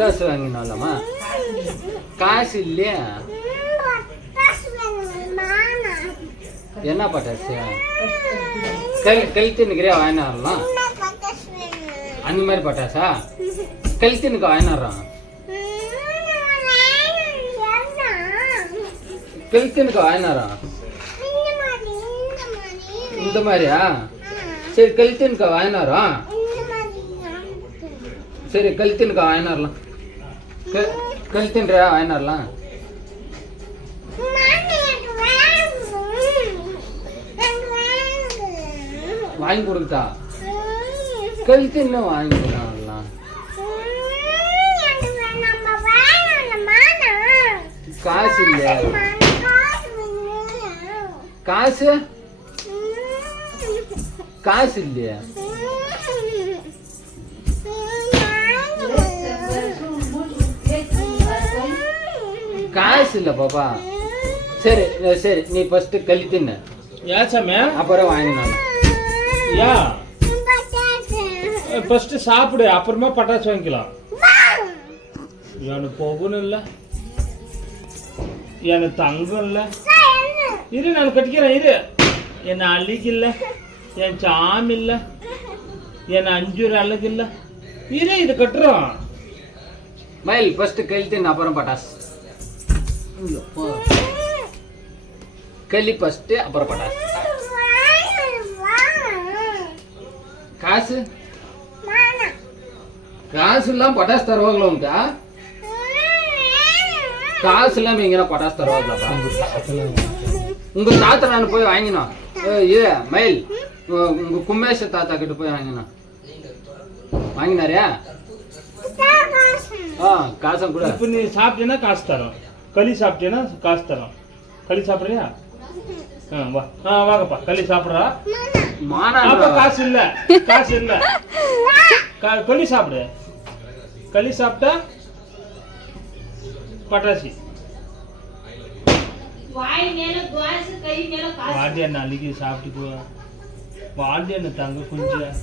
பட்டாசு வாங்கினாலாமா? காசு இல்லையா? என்ன பட்டாசு? கழுத்துனுக்கிறியா வாங்கினாரலாம்? அந்த மாதிரி பட்டாசா? கழுத்துனுக்கு வாங்கினாரான்? கழுத்துனுக்கு வாங்கினாரான்? இந்த மாதிரியா? சரி கழுத்துனுக்கா வாங்கினாரான்? சரி கழுத்துனுக்கா வாங்கினாரலாம்? கழுத்துன்றா வாங்கினாரலாம்? வாங்கி கொடுத்தா? கழுத்து என்ன வாங்கி கொடுக்கலாம்? காசு இல்லையா? காசு காசு இல்லையா? காசு இல்ல பாப்பா. சரி சரி நீ ஃபர்ஸ்ட் கழித்துன்னு ஏச்சாமே அப்புறம் வாங்கினாலும் யா ஃபர்ஸ்ட் சாப்பிடு, அப்புறமா பட்டாசு வாங்கிக்கலாம். எனக்கு போகணும் இல்லை, எனக்கு தங்கம் இல்லை. இரு நான் கட்டிக்கிறேன். இரு என்ன அழுகு இல்லை, என் சாமி இல்லை, என் அஞ்சூர் அழகு இல்லை. இரு இது கட்டுறோம். மயில் ஃபர்ஸ்ட் கழித்துன்னு அப்புறம் பட்டாசு. களி ஃபர்ஸ்ட் அப்புறம் பட்டாசு. காசு காசு இல்லாம பட்டாசு தருவாங்களா உங்கா? காசு இல்லாம எங்கன்னா பட்டாசு தருவாங்களா? உங்க தாத்தா நான் போய் வாங்கினோம். இது மயில் உங்க கும்மேஷ தாத்தா கிட்ட போய் வாங்கினோம். வாங்கினாரியா? காசம் கூட. இப்போ நீ சாப்பிட்டேன்னா காசு தரோம், களி சாப்பிட்டேன்னா காசு தரோம். களி சாப்பிட்றியா? வா வாங்கப்பா களி சாப்பிட்றா. அப்ப காசு இல்ல, காசு இல்ல. களி சாப்பிடு. களி சாப்பிட்டா பட்டாசி. வாண்டி அண்ணா அன்னைக்கு சாப்பிட்டுக்குவா. வாண்டி அண்ணா தங்க கொஞ்சம்